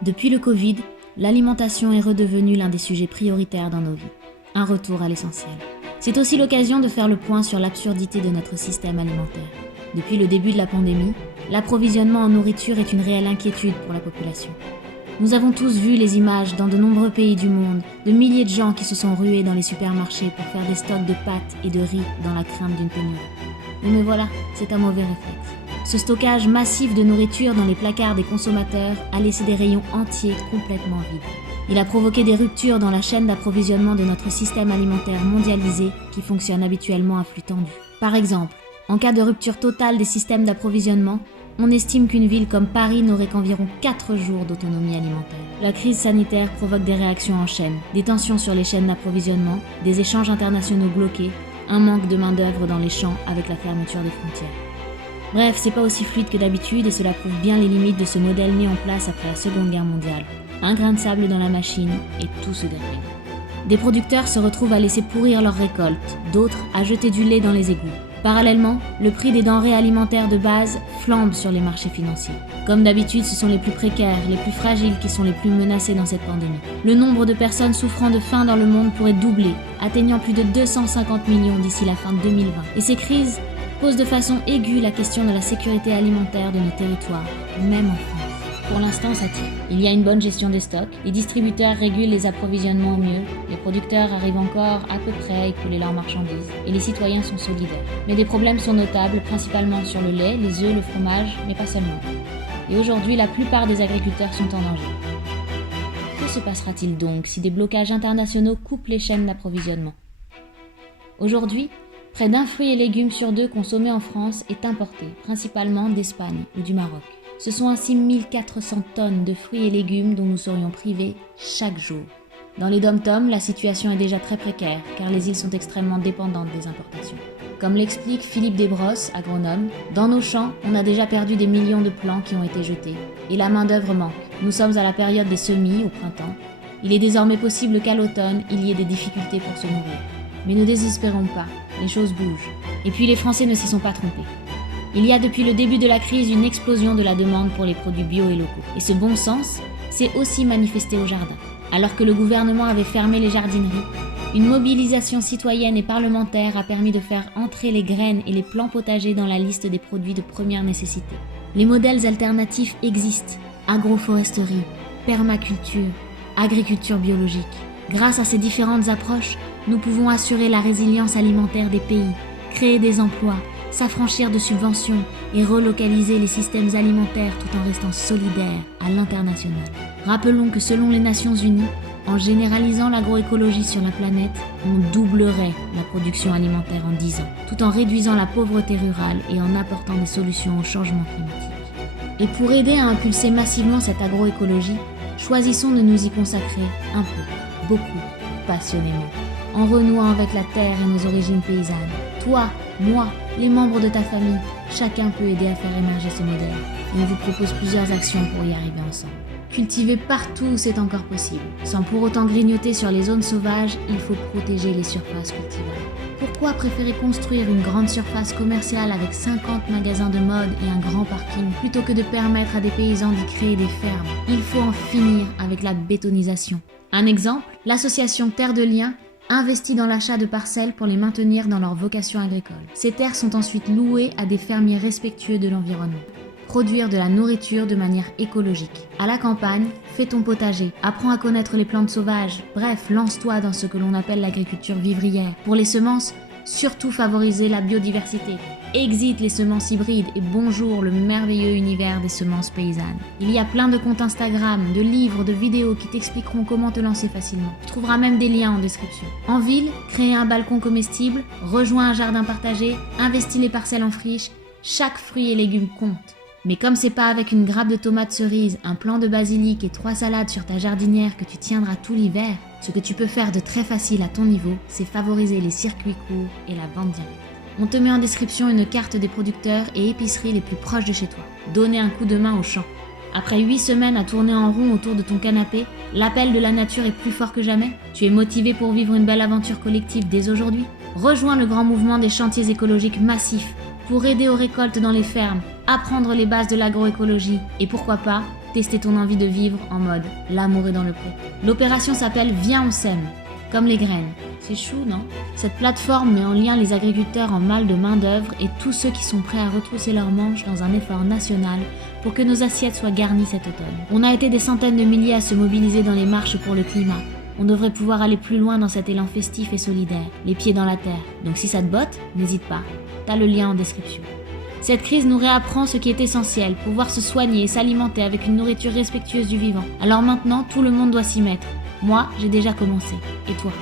Depuis le Covid, l'alimentation est redevenue l'un des sujets prioritaires dans nos vies. Un retour à l'essentiel. C'est aussi l'occasion de faire le point sur l'absurdité de notre système alimentaire. Depuis le début de la pandémie, l'approvisionnement en nourriture est une réelle inquiétude pour la population. Nous avons tous vu les images dans de nombreux pays du monde, de milliers de gens qui se sont rués dans les supermarchés pour faire des stocks de pâtes et de riz dans la crainte d'une pénurie. Et me voilà, c'est un mauvais réflexe. Ce stockage massif de nourriture dans les placards des consommateurs a laissé des rayons entiers complètement vides. Il a provoqué des ruptures dans la chaîne d'approvisionnement de notre système alimentaire mondialisé qui fonctionne habituellement à flux tendu. Par exemple, en cas de rupture totale des systèmes d'approvisionnement, on estime qu'une ville comme Paris n'aurait qu'environ 4 jours d'autonomie alimentaire. La crise sanitaire provoque des réactions en chaîne, des tensions sur les chaînes d'approvisionnement, des échanges internationaux bloqués, un manque de main-d'œuvre dans les champs avec la fermeture des frontières. Bref, c'est pas aussi fluide que d'habitude et cela prouve bien les limites de ce modèle mis en place après la Seconde Guerre mondiale. Un grain de sable dans la machine et tout se dérègle. Des producteurs se retrouvent à laisser pourrir leurs récoltes, d'autres à jeter du lait dans les égouts. Parallèlement, le prix des denrées alimentaires de base flambe sur les marchés financiers. Comme d'habitude, ce sont les plus précaires, les plus fragiles qui sont les plus menacés dans cette pandémie. Le nombre de personnes souffrant de faim dans le monde pourrait doubler, atteignant plus de 250 millions d'ici la fin de 2020. Et ces crises posent de façon aiguë la question de la sécurité alimentaire de nos territoires, même en France. Pour l'instant, ça tient. Il y a une bonne gestion des stocks, les distributeurs régulent les approvisionnements au mieux, les producteurs arrivent encore à peu près à écouler leurs marchandises, et les citoyens sont solidaires. Mais des problèmes sont notables, principalement sur le lait, les œufs, le fromage, mais pas seulement. Et aujourd'hui, la plupart des agriculteurs sont en danger. Que se passera-t-il donc si des blocages internationaux coupent les chaînes d'approvisionnement ? Aujourd'hui, près d'un fruit et légumes sur 2 consommés en France est importé, principalement d'Espagne ou du Maroc. Ce sont ainsi 1400 tonnes de fruits et légumes dont nous serions privés chaque jour. Dans les dom-toms, la situation est déjà très précaire, car les îles sont extrêmement dépendantes des importations. Comme l'explique Philippe Desbrosses, agronome, dans nos champs, on a déjà perdu des millions de plants qui ont été jetés. Et la main-d'œuvre manque. Nous sommes à la période des semis, au printemps. Il est désormais possible qu'à l'automne, il y ait des difficultés pour se nourrir. Mais ne désespérons pas, les choses bougent. Et puis les Français ne s'y sont pas trompés. Il y a depuis le début de la crise une explosion de la demande pour les produits bio et locaux. Et ce bon sens s'est aussi manifesté au jardin. Alors que le gouvernement avait fermé les jardineries, une mobilisation citoyenne et parlementaire a permis de faire entrer les graines et les plants potagers dans la liste des produits de première nécessité. Les modèles alternatifs existent. Agroforesterie, permaculture, agriculture biologique. Grâce à ces différentes approches, nous pouvons assurer la résilience alimentaire des pays, créer des emplois, s'affranchir de subventions et relocaliser les systèmes alimentaires tout en restant solidaires à l'international. Rappelons que selon les Nations Unies, en généralisant l'agroécologie sur la planète, on doublerait la production alimentaire en 10 ans, tout en réduisant la pauvreté rurale et en apportant des solutions au changement climatique. Et pour aider à impulser massivement cette agroécologie, choisissons de nous y consacrer un peu, beaucoup, passionnément, en renouant avec la terre et nos origines paysannes. Toi, moi, les membres de ta famille, chacun peut aider à faire émerger ce modèle. Et on vous propose plusieurs actions pour y arriver ensemble. Cultiver partout où c'est encore possible. Sans pour autant grignoter sur les zones sauvages, il faut protéger les surfaces cultivables. Pourquoi préférer construire une grande surface commerciale avec 50 magasins de mode et un grand parking plutôt que de permettre à des paysans d'y créer des fermes ? Il faut en finir avec la bétonisation. Un exemple, l'association Terre de Liens investit dans l'achat de parcelles pour les maintenir dans leur vocation agricole. Ces terres sont ensuite louées à des fermiers respectueux de l'environnement. Produire de la nourriture de manière écologique. À la campagne, fais ton potager, apprends à connaître les plantes sauvages, bref, lance-toi dans ce que l'on appelle l'agriculture vivrière. Pour les semences, surtout favoriser la biodiversité. Exit les semences hybrides et bonjour le merveilleux univers des semences paysannes. Il y a plein de comptes Instagram, de livres, de vidéos qui t'expliqueront comment te lancer facilement. Tu trouveras même des liens en description. En ville, créer un balcon comestible, rejoins un jardin partagé, investis les parcelles en friche, chaque fruit et légume compte. Mais comme c'est pas avec une grappe de tomates cerises, un plant de basilic et 3 salades sur ta jardinière que tu tiendras tout l'hiver, ce que tu peux faire de très facile à ton niveau, c'est favoriser les circuits courts et la vente directe. On te met en description une carte des producteurs et épiceries les plus proches de chez toi. Donnez un coup de main au champ. Après 8 semaines à tourner en rond autour de ton canapé, l'appel de la nature est plus fort que jamais. Tu es motivé pour vivre une belle aventure collective dès aujourd'hui. Rejoins le grand mouvement des chantiers écologiques massifs pour aider aux récoltes dans les fermes, apprendre les bases de l'agroécologie et pourquoi pas, tester ton envie de vivre en mode l'amour est dans le pré. L'opération s'appelle Viens on sème, comme les graines. C'est chou, non? Cette plateforme met en lien les agriculteurs en mal de main-d'œuvre et tous ceux qui sont prêts à retrousser leurs manches dans un effort national pour que nos assiettes soient garnies cet automne. On a été des centaines de milliers à se mobiliser dans les marches pour le climat. On devrait pouvoir aller plus loin dans cet élan festif et solidaire, les pieds dans la terre. Donc si ça te botte, n'hésite pas, t'as le lien en description. Cette crise nous réapprend ce qui est essentiel, pouvoir se soigner et s'alimenter avec une nourriture respectueuse du vivant. Alors maintenant, tout le monde doit s'y mettre. Moi, j'ai déjà commencé. Et toi ?